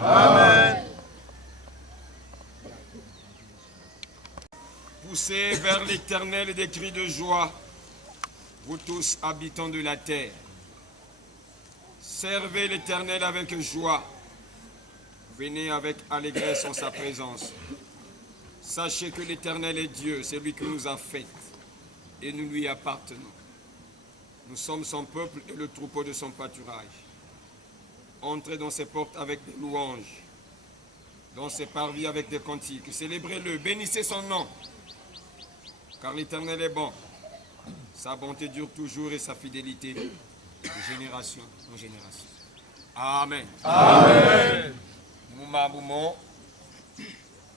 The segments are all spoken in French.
Amen. Poussez vers l'Éternel des cris de joie, vous tous habitants de la terre. Servez l'Éternel avec joie. Venez avec allégresse en sa présence. Sachez que l'Éternel est Dieu, c'est lui qui nous a fait, et nous lui appartenons. Nous sommes son peuple et le troupeau de son pâturage. Entrez dans ses portes avec des louanges, dans ses parvis avec des cantiques. Célébrez-le, bénissez son nom. Car l'Éternel est bon, sa bonté dure toujours et sa fidélité de génération en génération. Amen. Amen. Mumaboumo,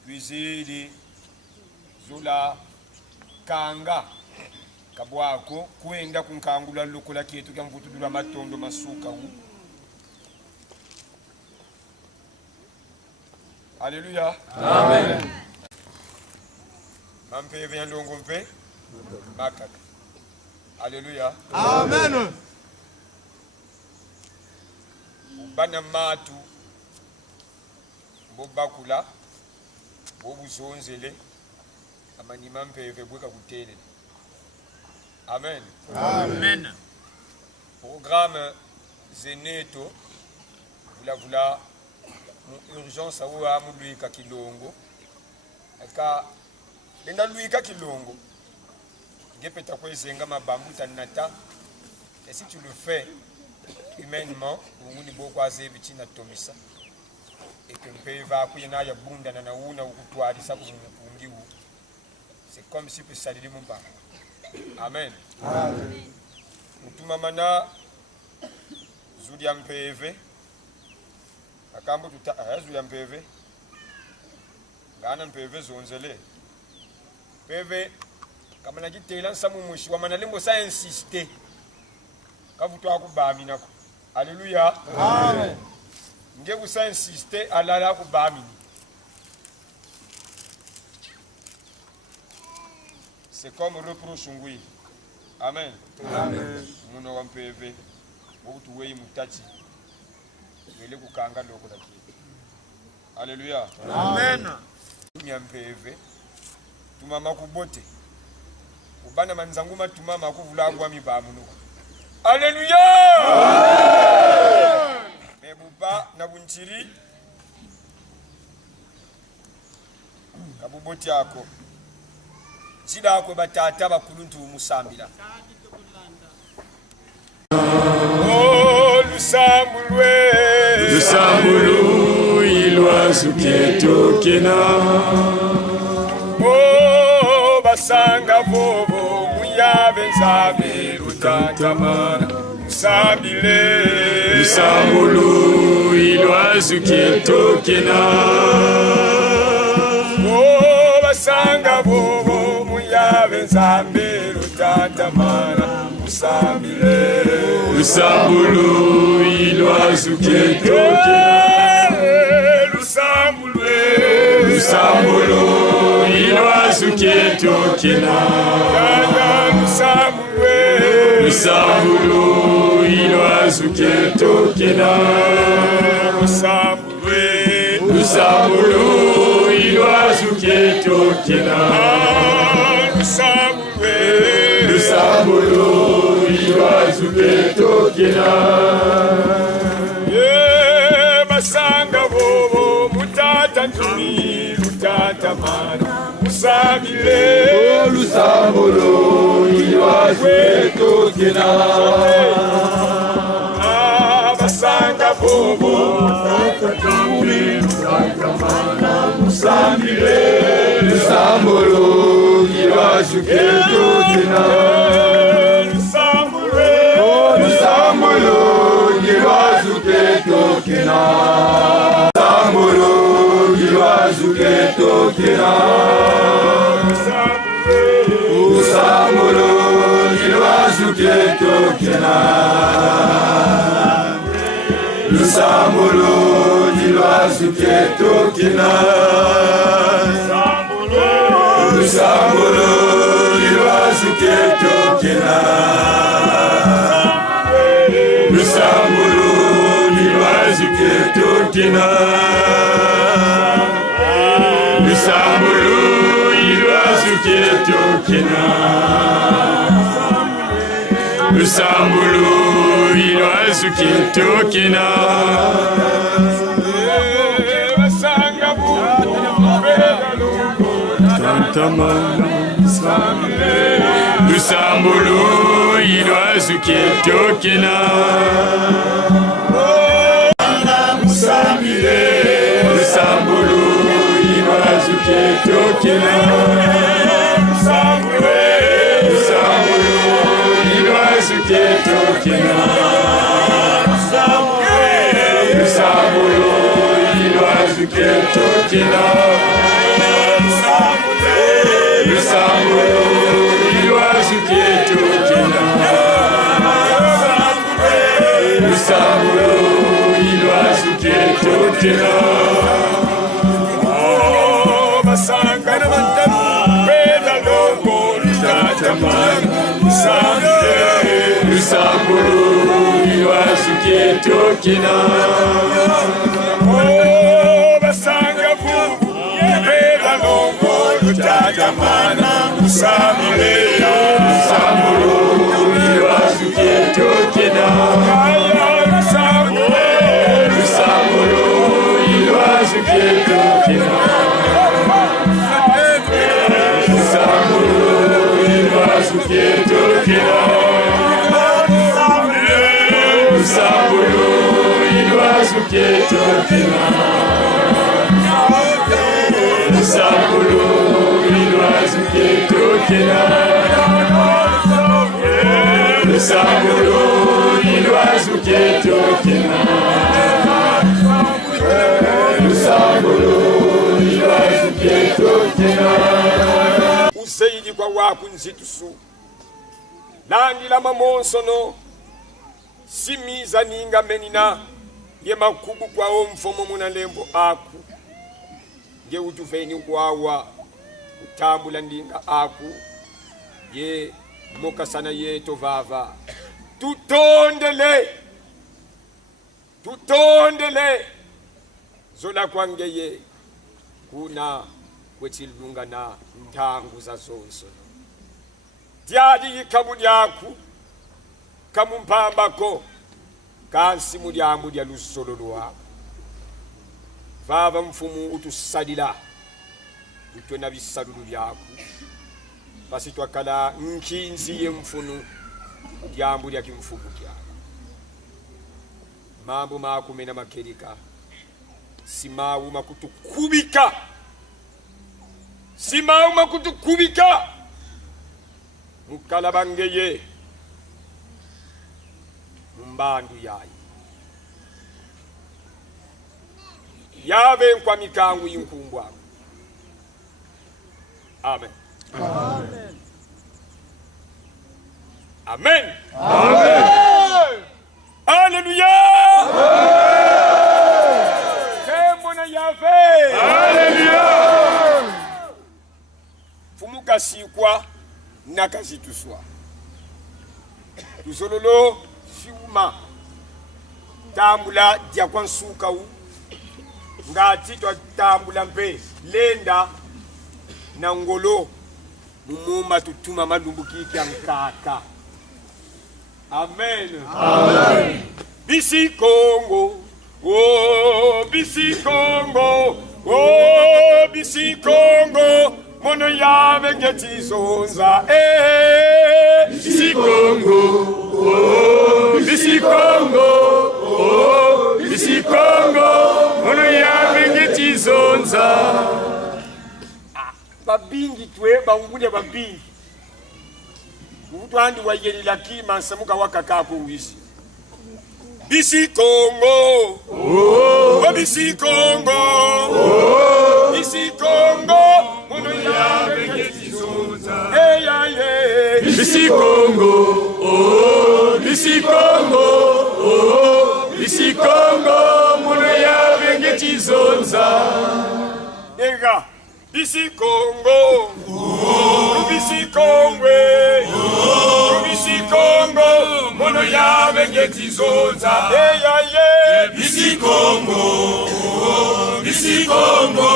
Cuisili, Zula, Kanga, Kabwako, Kwenda Kunkangula Lukola Kietu Kamvutudula Matondo Masuka. Alléluia. Amen. Mampe vient l'ongompe, makak. Alléluia. Amen. Banamatu, Bobakula, Bobuzonzele, Amani mampe vebweka kutele. Amen. Amen. Programme Zeneto, vula urgence awa muluika kilongo. Eka Lenda luika kilongo. Ngepeta kwezenga mabambu tanata. Et si tu le fais humainement, unguni boko azebi china tomisa. Et que mpeva kuyena ya bunda na nauna ukutwali sabu kungiwu. C'est comme si tu salili mumba. Amen. Amen. Mutumamana zudi ya mpeve. Akambo tuta zudi ya mpeve. Ngana mpeve zonzele. Peve, kama nakitela samu mushi wa manalembo sa insiste. Kavuto akubami nako. Alléluia. Amen. Ngebu sa insiste alala akubami. C'est comme reproche ngui. Amen. Amen. Muno wa mpeve. Wotu wei mutachi. Wele kukanga loko laki. Alléluia. Amen. Mpeve. Tumama kubote. Ubana manzanguma tumama kuvula kwa mibamu. Alléluia! Mebuba na bunchiri. Kabuboti yako. Chida yako batata bakuluntu musambira. Oh, lusambulwe. Lusambulu ilwazukieto kena. Basanga bobo muyabe nzabe rutantamana musambile Lusambulu ilwazukieto kena. Basanga bobo muyabe nzabe rutantamana musambile Lusambulu ilwazukieto kena. Lusambulu ilwazukieto kena. Lusambulu ilwazukieto kena. Lusambulu ilwazukieto kena. Lusambulu ilwazukieto kena. Basanga bobo mutata ntumi mutata mana musabile Lusambulu ilwazukieto kena. Basanga bobo mutata ntumi mutata mana musabile Lusambulu ilwazukieto kena. Lusambulu ilwazukieto kena. Lusambulu ilwazukieto kena. Lusambulu ilwazukieto azuke tokena Lusambulu Dilo azuke tokena Lusambulu Dilo azuke tokena Lusambulu Dilo azuke tokena Lusambulu Dilo azuke tokena Lusambulu Dilo azuke tokena Lusambulu Dilo azuke tokena Lusambulu Dilo azuke tokena Lusambulu Dilo azuke tokena Lusambulu Dilo azuke tokena Lusambulu Dilo azuke tokena Lusambulu Dilo azuke tokena Basanga na mantamu Peda longo Lutatamana Lusambulu Dilo azuke tokena Basanga bubu Peda longo Lutatamana Lusambulu Dilo azuke tokena Lusambulu Dilo azuke tokena Lusambulu Dilo azuke tokena Lusambulu Dilo azuke tokena Lusambulu Dilo azuke tokena Lusambulu Dilo azuke tokena Lusambulu Dilo azuke tokena Useidi kwa waku nzitusu Nandi la mamonsono Simiza ninga menina Ye makubu kwa omfomo muna lembo aku Ye utufeni ukwawa Utambula ndinga aku Ye moka sana ye tovava Tutondele Zola kwange ye Kuna Wetilunga na ntangu za zonso Diadi yikamu yaku Kamumpambako Kansi mudiambu dia lusololo wako Vava mfumu utusadila Utwe na bisadulu yaku Basi twakala nkinzi ye mfunu Diambu dia kimfumu kia Mambo makumena makerika Simawu makutukubika Simawu makutukubika Mukalabangeye Mbandu yayi Yave kwa mikangu yinkumbwa Amen Amen Amen Amen Hallelujah Kemona Yave Hallelujah Fumuka sikwa Nakazituswa Tusololo Siuma Tambula Diakwansuka u Ngati twa tambula mpe Lenda na ngolo Mumuma tutuma malumbuki ya nkaka Amen Amen Bisi Congo Oh Bisi Congo Oh Bisi Congo Mono Yave ngeti zonza Bisi Congo Oh Bisi Congo Oh Bisi Congo Mono Yave ngeti zonza Babingi twe bangunya babingi Utwandi wa yeli laki mansamuka wakakako uishi Bisi Congo Oh Bisi Congo Oh Bisi Congo Mono Yave ngeti zonza Bisi Congo Oh Bisikongo, Bisikongwe, Bisikongo, mono ya bengetizonza. Bisikongo, Bisikongo,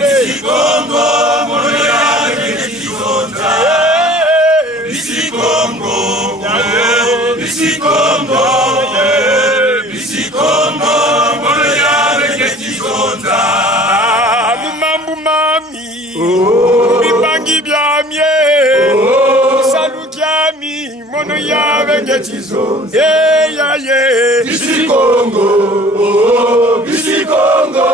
Bisikongo, mono ya bengetizonza. Bisikongo, Bisikongo, Bisikongo, mono ya bengetizonza. Bibangi byamye salukyami mono yabe ngekizo Bisikongo, Bisikongo,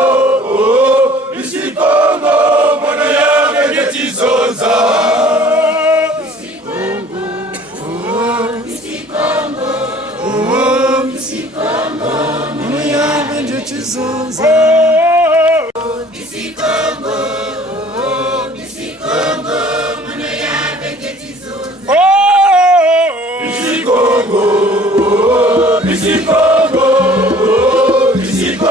Bisikongo, mono yabe ngekizoza. Bisikongo, Bisikongo, Bisikongo, mono yabe ngekizoza. Bisikongo, Bisikongo, mono yabe ngekizoza.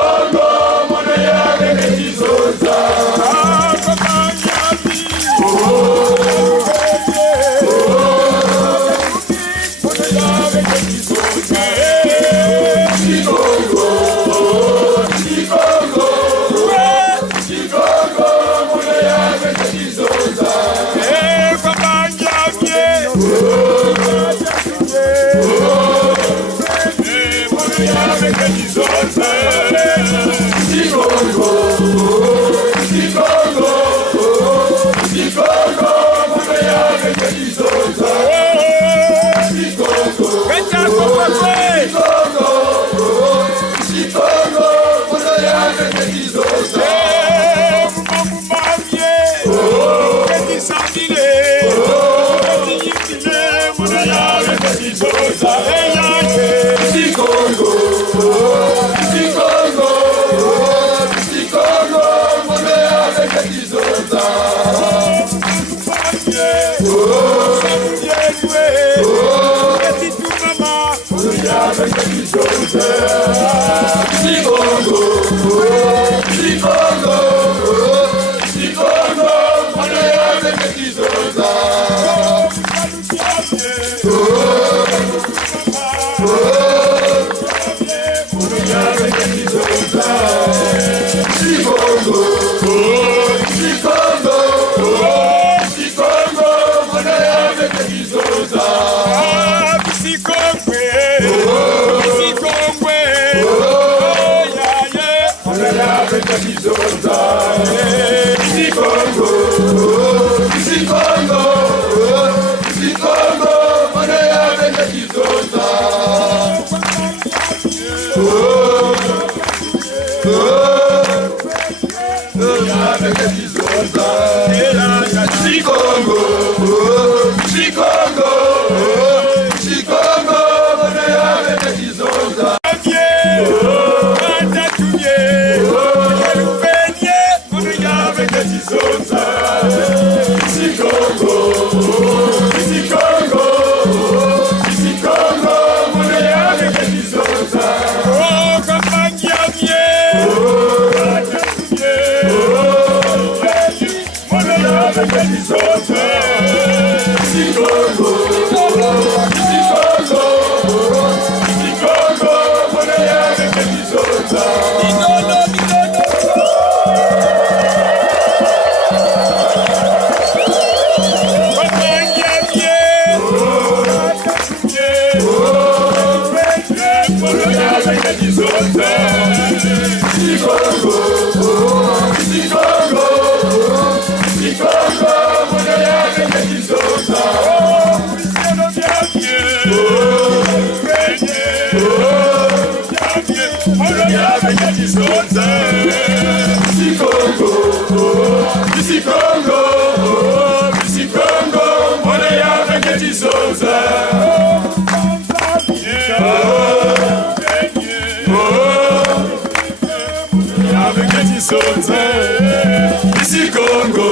Bisikongo,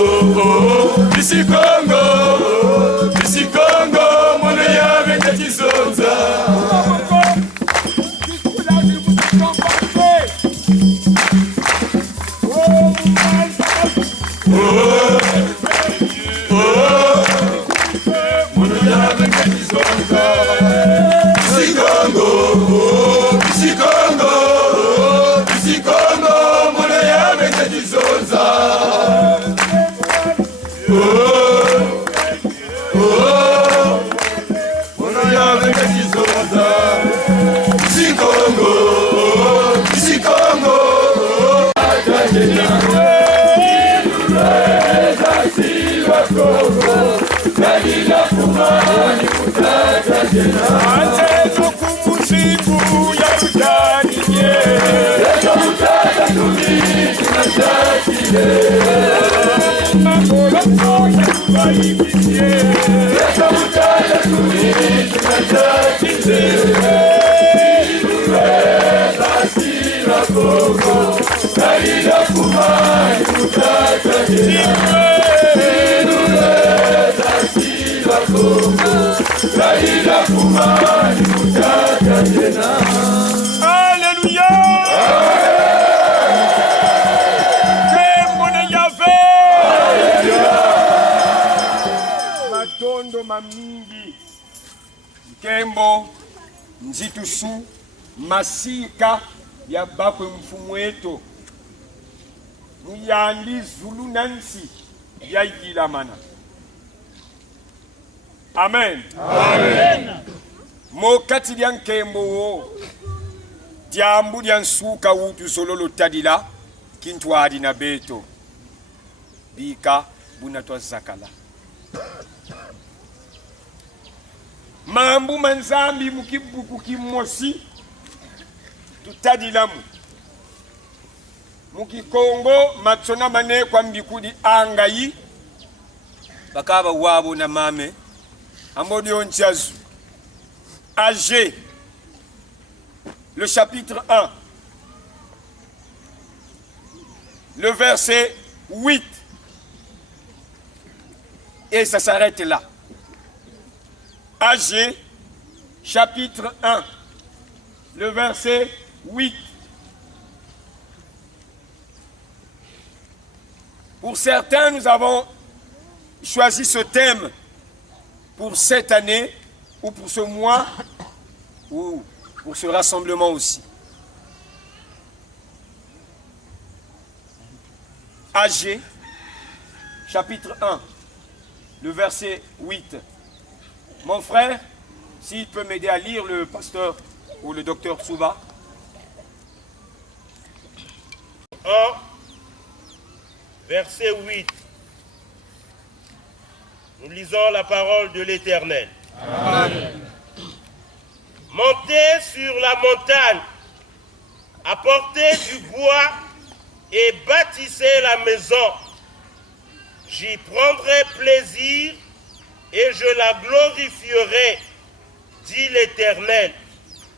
Bisikongo, Bisikongo, mono yabe ngekizoza. Oh, mono yawe ngetizoza. Isikongo, Isikongo. Atajena, Ilureza silwa Kongo. Nalila kumani mutatajena. Antezo kumuzimu ya ujanije. Ejo mutata tumini tunashakile. Makolo moja kubayibisie. Ejo mutata tumini tunashakile. Ilureza silwa Kongo. Nalila kumani mutatajena. Ilureza silwa Kongo. Nalila kumani mutatajena. Alléluia. Kembo na Yahvé. Madondo mamingi. Kembo nzitusu masika ya bakwe mfumu wetu. Muyandi zulu nansi ya igilamana. Amen. Amen. Mokati lya nkembo wo diambu lya nsuka wutu sololo tadila kintwadi na beto bika buna twa zakala mambu manzambi mukibuku kimosi tutadilamu mukikongo matsona mane kwa mbikudi angayi bakaba wabo na mame ambodio nchazu Agé, le chapitre 1, le verset 8, et ça s'arrête là. Agé, chapitre 1, le verset 8. Pour certains, nous avons choisi ce thème pour cette année, ou pour ce mois, ou pour ce rassemblement aussi. Agé, chapitre 1, le verset 8. Mon frère, s'il peut m'aider à lire, le pasteur ou le docteur Tsouba. 1, verset 8. Nous lisons la parole de l'Éternel. Amen. Montez sur la montagne, apportez du bois et bâtissez la maison. J'y prendrai plaisir et je la glorifierai, dit l'Éternel.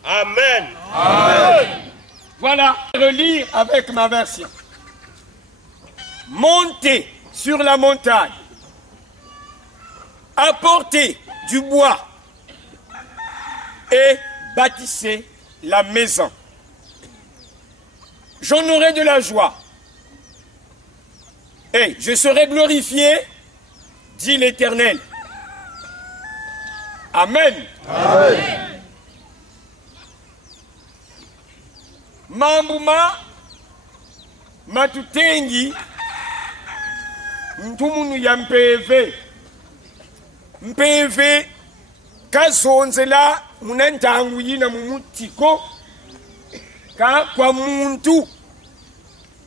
Amen. Amen. Voilà, relire avec ma version. Montez sur la montagne, apportez du bois et bâtissez la maison. J'en aurai de la joie et je serai glorifié, dit l'Éternel. Amen. Amen. Mambuma matutengi ntumunu ya mpeve mpeve kazonzela munantangu yina mumutiko ka kwa muntu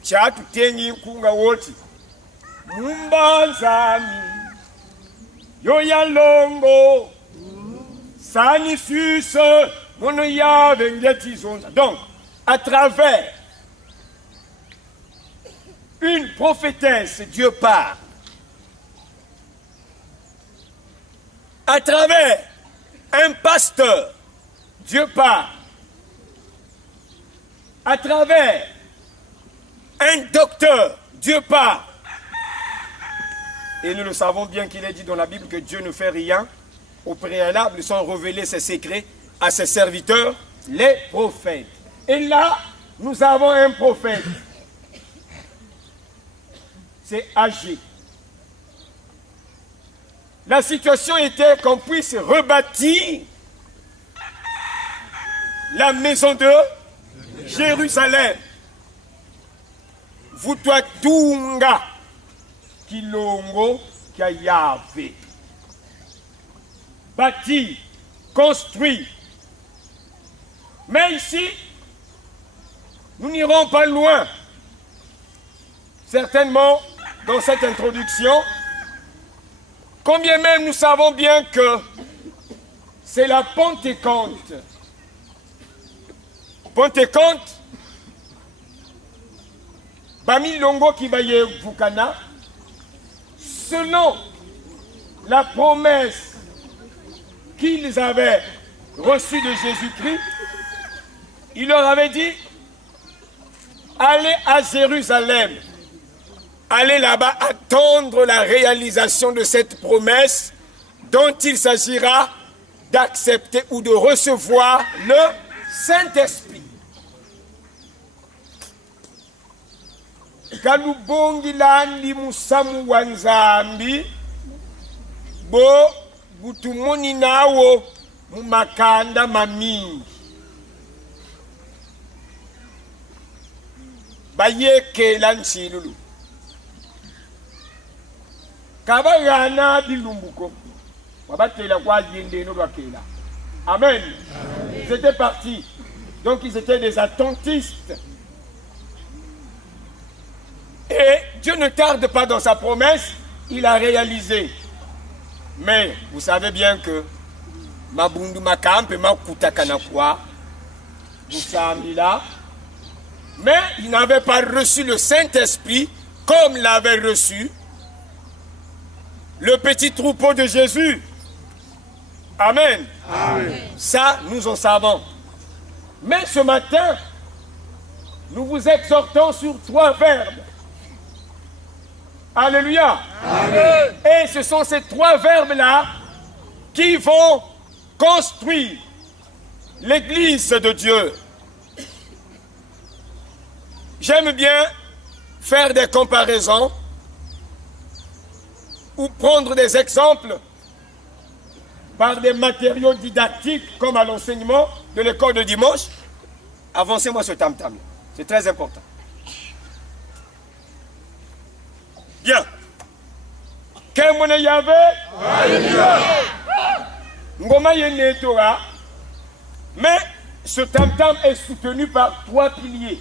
chatutengi nkunga woti mumbanzani yoya longo sani fuse mono yave ngeti zonza. Donc à travers une prophétesse, Dieu parle. À travers un pasteur, Dieu parle. À travers un docteur, Dieu parle. Et nous le savons bien qu'il est dit dans la Bible que Dieu ne fait rien au préalable sans révéler ses secrets à ses serviteurs, les prophètes. Et là, nous avons un prophète. C'est Agé. La situation était qu'on puisse rebâtir la maison de Jérusalem. Vutwatunga kilongo kya Yahvé. bâti, construit. Mais ici, nous n'irons pas loin. Certainement, dans cette introduction, combien même nous savons bien que c'est la Pentecôte. Pentecôte, Bami Longo Kibaye Vukana, selon la promesse qu'ils avaient reçue de Jésus-Christ, il leur avait dit, allez à Jérusalem, allez là-bas attendre la réalisation de cette promesse dont il s'agira d'accepter ou de recevoir le Saint-Esprit. Kalubongilandi musamu wanzambi bo butumoni nawo mumakanda mamingi bayekela nchilulu kabagana bilumbuko wabatela kwa yende no lwakela. Amen. Ils étaient partis. Donc ils étaient des attentistes. Et Dieu ne tarde pas dans sa promesse, il a réalisé. Mais vous savez bien que Mabundu Makampe Makutakanakwaa, mais il n'avait pas reçu le Saint-Esprit comme l'avait reçu le petit troupeau de Jésus. Amen. Amen. Ça, nous en savons. Mais ce matin, nous vous exhortons sur 3 verbes. Alléluia. Amen. Et ce sont ces 3 verbes-là qui vont construire l'Église de Dieu. J'aime bien faire des comparaisons ou prendre des exemples par des matériaux didactiques comme à l'enseignement de l'école de dimanche. Avancez-moi ce tam-tam. C'est très important. Bien. Quel monnaie y avait? Ngoma yene Torah. Mais ce tam-tam est soutenu par 3 piliers.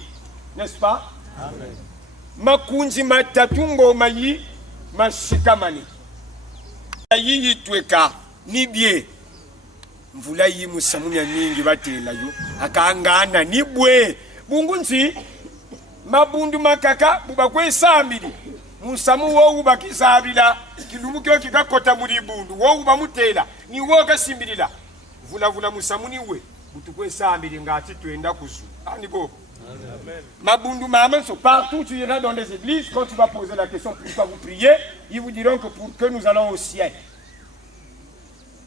N'est-ce pas? Amen. Makunzi matatungo mayi mashikamani. Ayi itweka nibye. Mvula yi musamuni mingi batela yo. Akangana nibwe. Bungunzi mabundu makaka bubakwe sambili. Musamu wo ubakisabila kilumuke kikakota muri bundu wo ubamutela ni wo gasimbilila. Vula musamuni we butukwe sambili ngati twenda kuzu. Ani bo. Amen. Mabundu Maman, partout tu iras dans les églises, quand tu vas poser la question pourquoi vous priez, ils vous diront que pour que nous allons au ciel.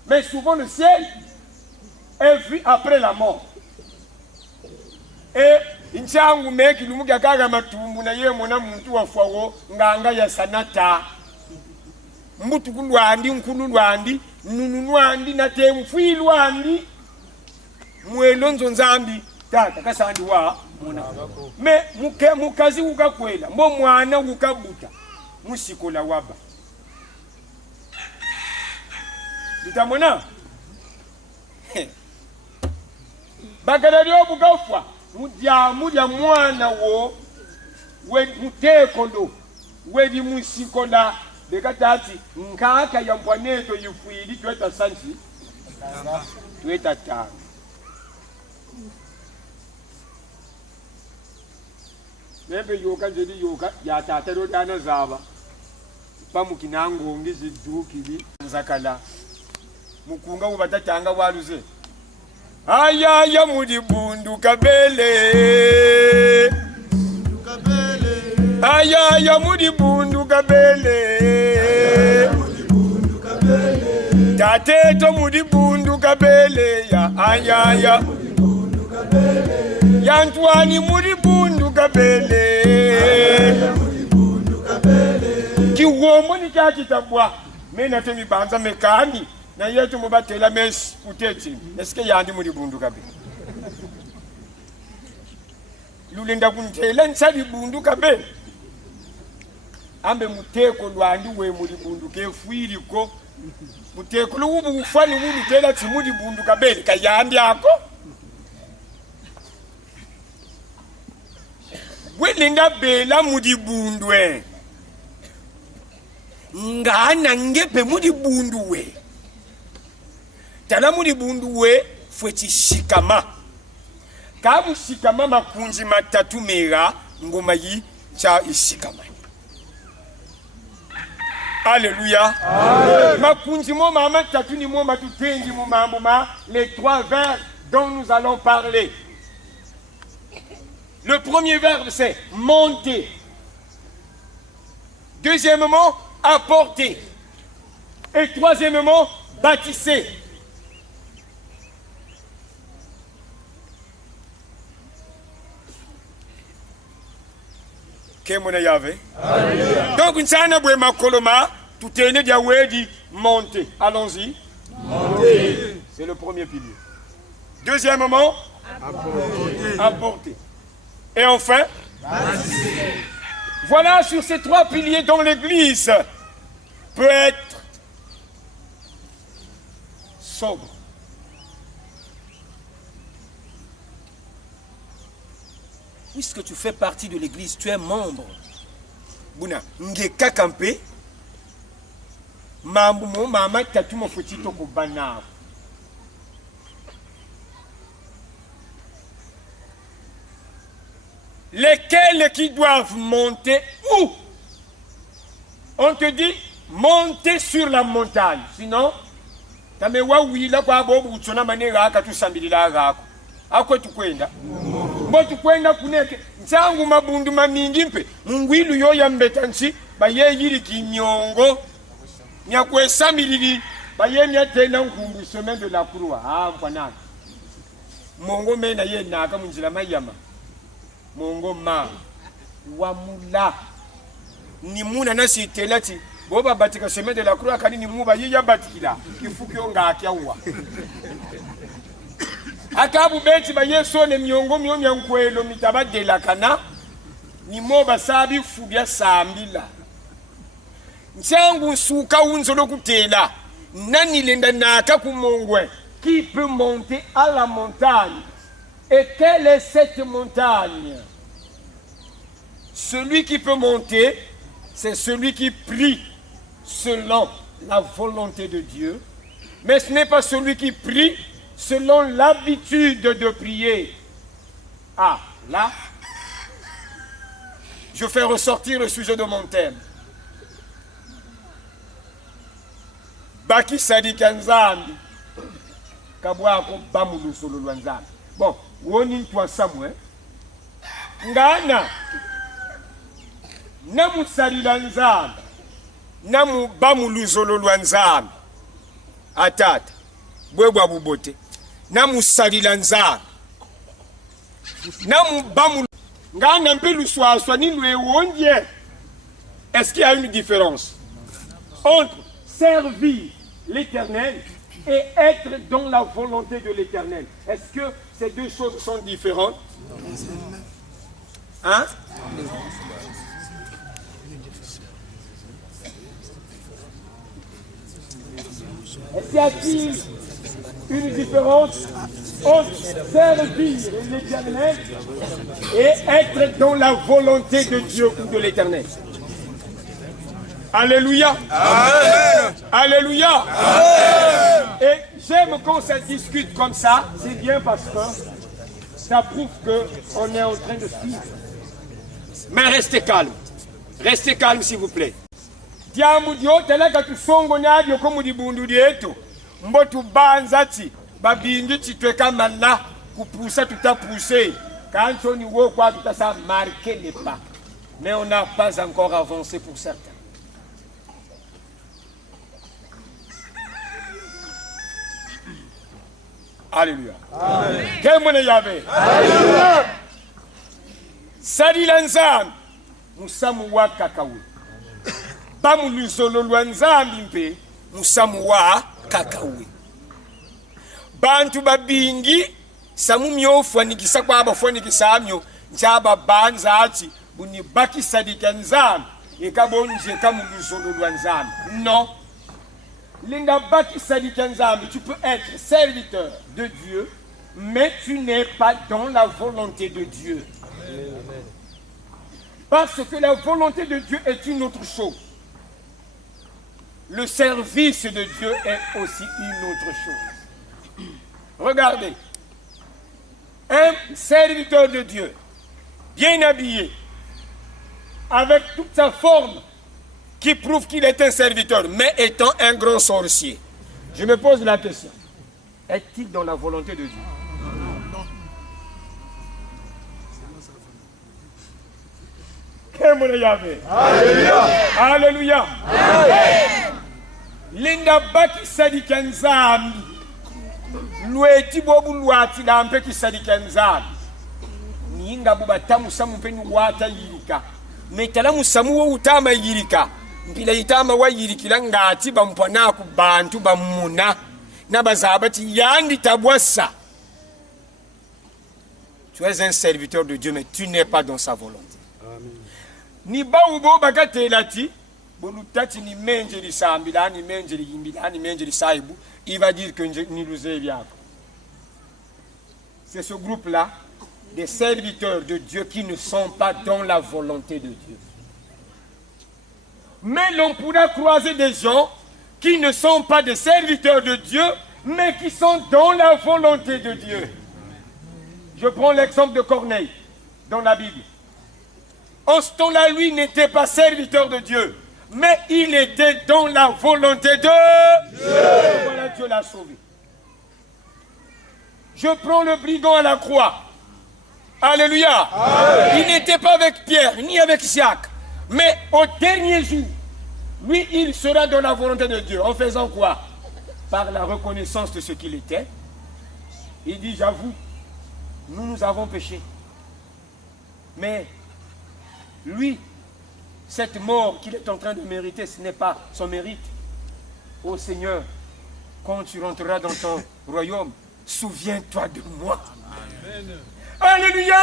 Mais souvent le ciel est vu après la mort. Et inchangu meki lumuga kaga matumbu na ye mona muntu wa fwawo nganga ya sanata. Mbutu kulwandi nkulu lwandi nunu lwandi na temfwi lwandi mwelonzo nzambi tata kasandi wa muna. Me mukazi ukakwela mbo mwana ukabuta musikola waba. Bitamona bakalali obugafwa mudya mwana wo we mutekondo we di musikola bekatati nkaka ya mpwaneto yifwili tweta sansi tweta tano. Mebe yoka jeli yoka ya tatero dana zaba pamukinango ngizi dukili nzakala mukunga ubatatanga waluze aya ya mudi bundu kabele aya ya mudi bundu kabele tate to mudi bundu kabele ya aya ya Yantwani muri bundu kabele kiwomo ni kakitabwa mena temi banza mekani na yetu mubatela mes uteti eske yandi muri bundu kabele lulenda kuntela nsali bundu kabele ambe muteko lwandi we muri bundu kefwiriko Mutekulu ubu ufani ubu tela timudi bundu kabeli kayambi yako. Welinga bela mudi bundwe. Ngana ngepe mudi bunduwe. Tala mudi bunduwe fweti shikama. Kabu shikama makunji matatu mega ngoma yi cha ishikama. Alléluia. Makunji mo mama tatu ni mo matutengi mo mama les trois verbes dont nous allons parler. Le premier verbe c'est monter. Deuxièmement, apporter. Et troisièmement, bâtisser. Donc, nsana bwe makoloma, tout est né dit monter. Allons-y. Monter. C'est le premier pilier. Deuxièmement, apporter. Et enfin, bâtisser. Voilà sur ces trois piliers dont l'Église peut être sobre. Puisque tu fais partie de l'Église, tu es membre. Buna, ngeka kampe, mambo mama tatumo futito ko bana. Lesquels qui doivent monter où? On te dit monter sur la montagne. Sinon, tamewa wila kwa bobu utona manera akatu sambilila gako. Akwe tukwenda. Mbo tukwenda kuneke. Nsangu mabundu mamingi mpe. Mungwilu yoya mbetansi. Baye yiri kinyongo. Nyakwe sambilili. Baye nyatena nkumbu chemin de la croix. Ah, mpanaka. Mongo mena ye naka munjila mayama. Mongo ma. Wamula. Ni muna nasi telati. Boba batika chemin de la croix kani ni muba yiya batikila. Kifuki onga akiawa. Akabu beti ba yeso ne miongo mionya nkwelo mitabadela kana ni moba sabi fubya sambila nsangu suka unzolo kutela nani lenda naka kumongwe qui peut monter à la montagne et quelle est cette montagne? Celui qui peut monter, c'est celui qui prie selon la volonté de Dieu, mais ce n'est pas celui qui prie selon l'habitude de prier. Ah, là, je fais ressortir le sujet de mon thème. Baki sadika nzambi. Kabwa ko bamulu solo lwanzambi. Bon, woni ntwa samwe. Ngana. Namu salila nzambi. Namu bamulu solo lwanzambi. Atata. Bwebwa bubote. Namu salila nzambi. Namu bamulu. Ngana mpilu swaswa ni lwe wonje. Est-ce qu'il y a une différence entre servir l'Éternel et être dans la volonté de l'Éternel? Est-ce que ces deux choses sont différentes? Hein? Est-ce qu'il y a une différence entre servir l'Éternel et être dans la volonté de Dieu ou de l'Éternel? Alléluia. Amen. Alléluia. Amen. Et j'aime quand ça discute comme ça, c'est bien parce que ça prouve qu'on est en train de suivre. Mais restez calme. Restez calme s'il vous plaît. Diamudio teleka tusongo nabyo ko muri bundu lyetu. Mbotu banzati babingi chitweka mala kupusa tutapouser. Quand on y voit quoi tout ça marqué les pas. Mais on n'a pas encore avancé pour certains. Alléluia. Quel monde y avait? Alléluia. Sadi lanzam musamu wa kakawe. Bamu lusolo lwanzambi mpe musamu wa kakawe. Bantu babingi samu myofu anikisa kwa abafonikisa amyo njaba banza ati buni baki sadika nzambi ekabonje kamu lusolo lwanzambi. Non. Tu peux être serviteur de Dieu, mais tu n'es pas dans la volonté de Dieu. Parce que la volonté de Dieu est une autre chose. Le service de Dieu est aussi une autre chose. Regardez, un serviteur de Dieu, bien habillé, avec toute sa forme, qui prouve qu'il est un serviteur, mais étant un grand sorcier. Je me pose la question, est-il dans la volonté de Dieu? Alléluia. Alléluia. Linda baki sadika nzambi. Lweti bobu lwati na mpe kisadika nzambi. Ninga buba tamu samu mpeni wata yirika. Metala musamu wo utama yirika. Mpila itama wa yirikila ngati bampwana ku bantu bamuna. Na bazabati yandi tabwasa. Tu es un serviteur de Dieu, mais tu n'es pas dans sa volonté. Ni ba ubo bakate lati bolutati ni menjeri sambila ni menjeri yimbila ni menjeri saibu, il va dire que ni luzeviako. C'est ce groupe là des serviteurs de Dieu qui ne sont pas dans la volonté de Dieu. Mais l'on pourra croiser des gens qui ne sont pas des serviteurs de Dieu, mais qui sont dans la volonté de Dieu. Je prends l'exemple de Corneille dans la Bible. En ce temps-là, lui n'était pas serviteur de Dieu, mais il était dans la volonté de Dieu. Voilà, Dieu l'a sauvé. Je prends le brigand à la croix. Alléluia. Amen. Il n'était pas avec Pierre, ni avec Jacques, mais au dernier jour, lui, il sera dans la volonté de Dieu. En faisant quoi? Par la reconnaissance de ce qu'il était. Il dit, j'avoue, nous avons péché. Mais lui, cette mort qu'il est en train de mériter, ce n'est pas son mérite. Ô Seigneur, quand tu rentreras dans ton royaume, souviens-toi de moi. Amen. Alléluia.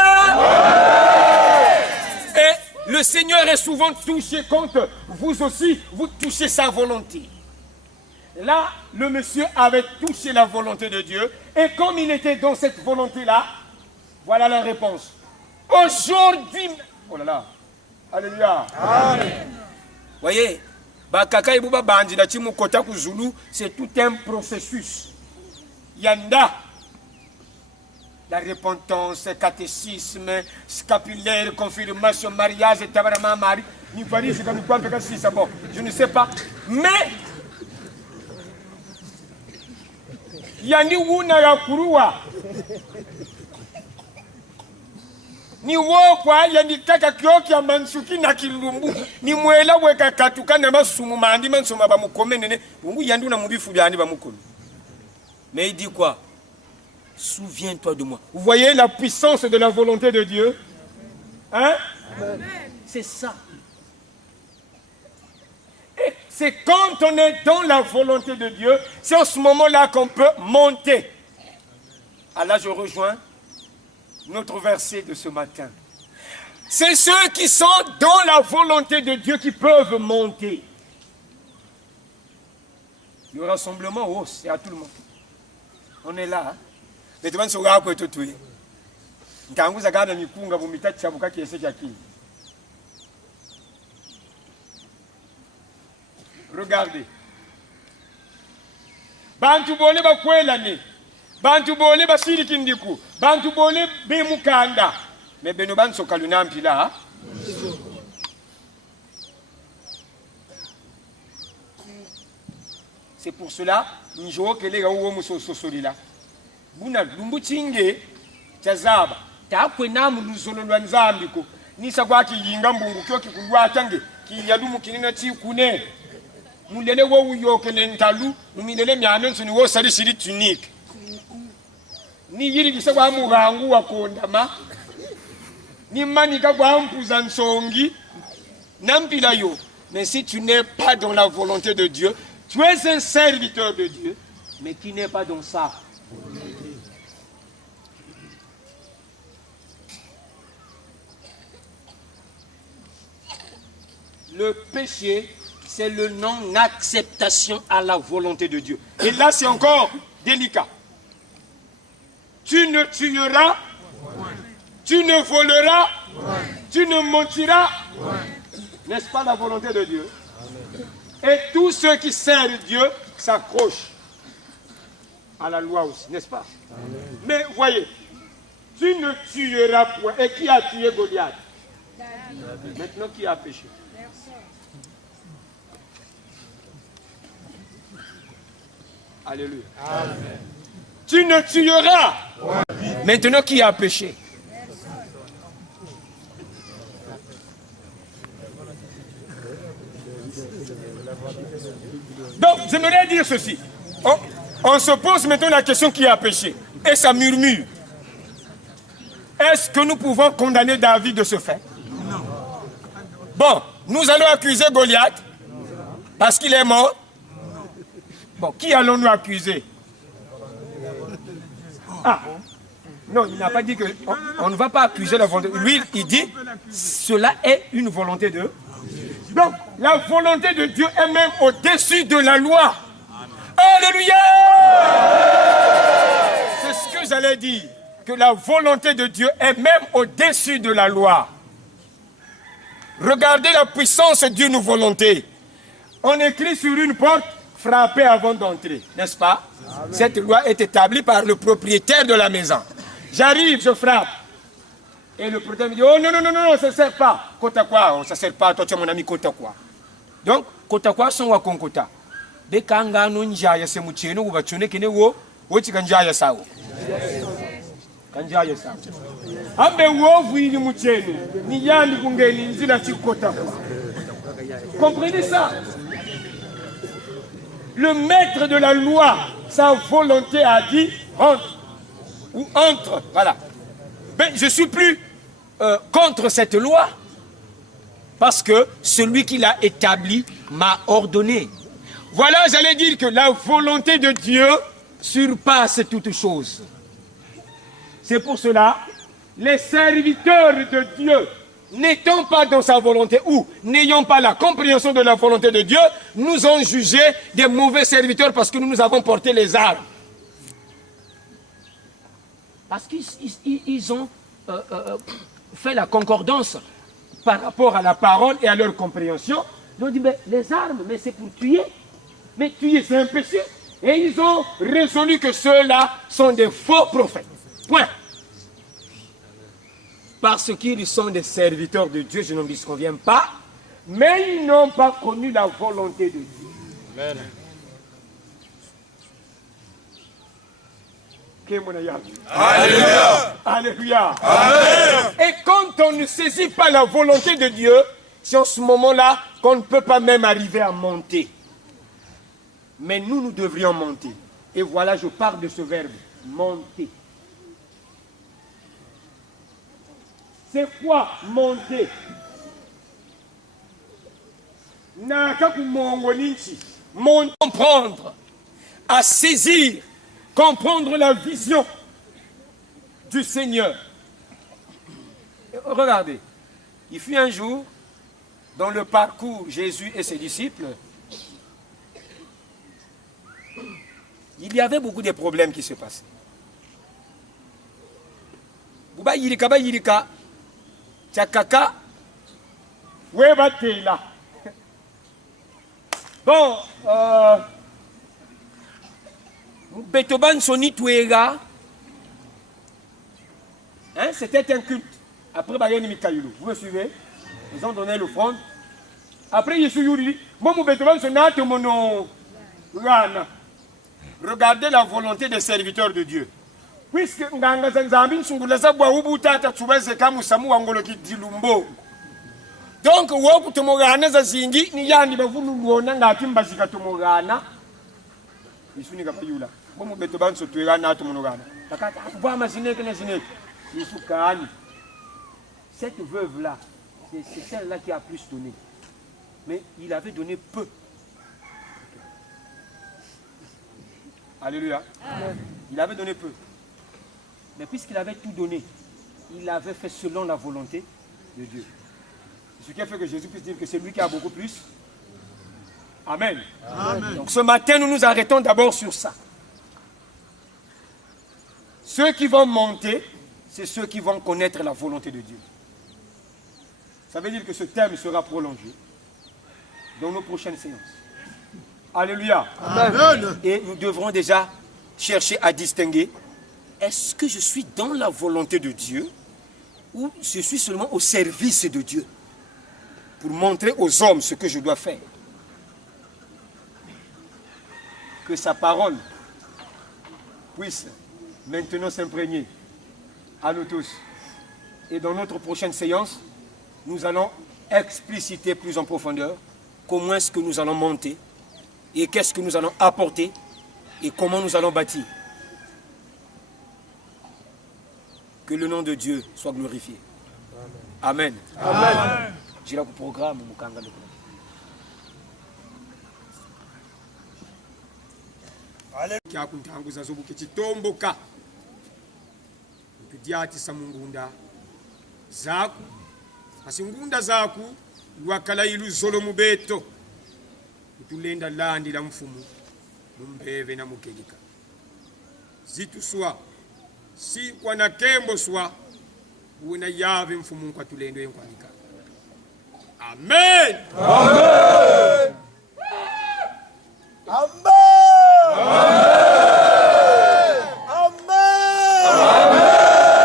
Et le Seigneur est souvent touché quand vous aussi, vous touchez sa volonté. Là, le monsieur avait touché la volonté de Dieu. Et comme il était dans cette volonté-là, voilà la réponse. Aujourd'hui, oh là là, alléluia. Amen. Voyez, bakaka ibuba bandi na timu kota kuzulu, c'est tout un processus. Yanda, la repentance, catéchisme, scapulaire, confirmation, mariage, tabarama, mari, ni pari, c'est comme quoi, si c'est bon, je ne sais pas. Mais, yani wuna ya kurua. Ni wokwa ya ni kaka kioki ya mansuki na kilumbu. Ni mwela weka katuka na masumu mandi mansuma ba mukome nene. Mungu yandu na mubifu byandi ba mukome. Mais il dit quoi? Souviens-toi de moi. Vous voyez la puissance de la volonté de Dieu? Hein? C'est ça. Et c'est quand on est dans la volonté de Dieu, c'est en ce moment-là qu'on peut monter. Ah là, je rejoins notre verset de ce matin. C'est ceux qui sont dans la volonté de Dieu qui peuvent monter. Le rassemblement, oh, c'est à tout le monde. On est là. Mais tu vas se voir pour tout tuer. Regardez. Bantu bole bakwelane. Bantu bole basiriki ndiku. Bantu bole be mukanda. Mais beno banso kaluna mpila. C'est pour cela njo kelega uwo musosolila. Buna lumbu chinge chazaba. Takwe namu luzolo lwa nzambi ko. Nisa kwa kiyinga mbungu kyo kikulwa tange. Kiyadumu kinina chikune. Mulele wo uyokele ntalu, mumilele myame nsuni wo sali siri tunique. Ni yiri kisa kwa mugangu wa kondama. Ni manika kwa mpuza nsongi. Nampila yo. Mais si tu n'es pas dans la volonté de Dieu, tu es un serviteur de Dieu, mais qui n'est pas dans ça. Le péché, c'est le non-acceptation à la volonté de Dieu. Et là, c'est encore délicat. Tu ne tueras, tu ne voleras, tu ne mentiras. N'est-ce pas la volonté de Dieu? Et tous ceux qui servent Dieu s'accrochent à la loi aussi, n'est-ce pas? Mais voyez, tu ne tueras point. Et qui a tué Goliath? Maintenant, qui a péché? Alléluia. Amen. Tu ne tueras. Maintenant, qui a péché? Donc, j'aimerais dire ceci. On se pose maintenant la question qui a péché. Et ça murmure. Est-ce que nous pouvons condamner David de ce fait? Non. Bon, nous allons accuser Goliath parce qu'il est mort. Bon, qui allons-nous accuser? Ah, non, il n'a pas dit que... On ne va pas accuser la volonté. Lui, il dit, cela est une volonté de... Donc, la volonté de Dieu est même au-dessus de la loi. Alléluia! C'est ce que j'allais dire. Que la volonté de Dieu est même au-dessus de la loi. Regardez la puissance d'une volonté. On écrit sur une porte, frappez avant d'entrer, n'est-ce pas? Amen. Cette loi est établie par le propriétaire de la maison. J'arrive, je frappe. Et le propriétaire me dit, oh non, non, non, non, ça ne sert pas. Kota quoi? Oh, ça ne sert pas, toi tu es mon ami, kota quoi? Donc, kota quoi sont wa konkota. Dès qu'on a un njaya se moucheno, ou va tuer kene wo, ou tu kanjaya sao. Kanjaya sao. Ambe wo vuini moucheno, ni yandi kungeni nzila chikota quoi. Comprenez ça? Le maître de la loi, sa volonté a dit entre ou entre, voilà. Mais je ne suis plus contre cette loi parce que celui qui l'a établi m'a ordonné. Voilà, j'allais dire que la volonté de Dieu surpasse toute chose. C'est pour cela, les serviteurs de Dieu, n'étant pas dans sa volonté ou n'ayant pas la compréhension de la volonté de Dieu, nous ont jugés des mauvais serviteurs parce que nous avons porté les armes. Parce qu'ils ont fait la concordance par rapport à la parole et à leur compréhension. Ils ont dit, mais les armes, mais c'est pour tuer. Mais tuer, c'est un péché. Et ils ont résolu que ceux-là sont des faux prophètes. Point. Parce qu'ils sont des serviteurs de Dieu, je n'en disconviens pas, mais ils n'ont pas connu la volonté de Dieu. Amen. Alléluia. Alléluia. Amen. Et quand on ne saisit pas la volonté de Dieu, c'est en ce moment-là qu'on ne peut pas même arriver à monter. Mais nous devrions monter. Et voilà, je parle de ce verbe, monter. C'est quoi monter? Comprendre, à saisir, comprendre la vision du Seigneur. Regardez, il fut un jour, dans le parcours Jésus et ses disciples, il y avait beaucoup de problèmes qui se passaient. Bouba yirika, tchakaka, webatela. Bon, Betoban Soni Touega, hein, c'était un culte. Après Bayani Mikaïlou, vous me suivez? Ils ont donné l'offrande. Après Yeshua Yuri, moi Betoban Sona Tomono Rana. Regardez la volonté des serviteurs de Dieu. Puisque Nganga Zanzambin Sungulasa Bouabutata Tubase Kamusamu Angoloki Dilumbo. Donc, Woku Tomorana Zazingi, Niyani Bavulu Nanga Basika Tomorana. Isunika Payula. Bon, Betoban Sotuana Tomorana. Takata, voir ma zinek et zinek. Isukani. Cette veuve-là, c'est celle-là qui a plus donné. Mais il avait donné peu. Alléluia. Amen. Il avait donné peu. Mais puisqu'il avait tout donné, il avait fait selon la volonté de Dieu. Ce qui a fait que Jésus puisse dire que c'est lui qui a beaucoup plus Amen. Donc ce matin, nous nous arrêtons d'abord sur ça. Ceux qui vont monter, c'est ceux qui vont connaître la volonté de Dieu. Ça veut dire que ce thème sera prolongé dans nos prochaines séances. Alléluia. Amen. Et nous devrons déjà chercher à distinguer, est-ce que je suis dans la volonté de Dieu ou je suis seulement au service de Dieu pour montrer aux hommes ce que je dois faire. Que sa parole puisse maintenant s'imprégner à nous tous. Et dans notre prochaine séance, nous allons expliciter plus en profondeur comment est-ce que nous allons monter et qu'est-ce que nous allons apporter et comment nous allons bâtir. Que le nom de Dieu soit glorifié. Amen. Amen. J'ai le programme. Kyakuntanguza zobuke kitomboka tudyatisa mu ngunda zaku asingunda zaku lwakala iluzolo mubeto tulenda landi la mfumu mumbeve na mukegika zituswa si kwa na kembo swa uwena yave mfumu kwa tulendo yenkwanika. Amen. Amen.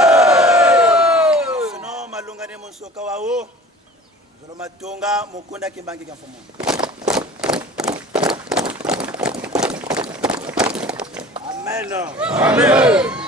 Amen. Sino malunga ne monsoka wao zolo matonga mukunda kimbangi ka mfumu. Amen. Amen.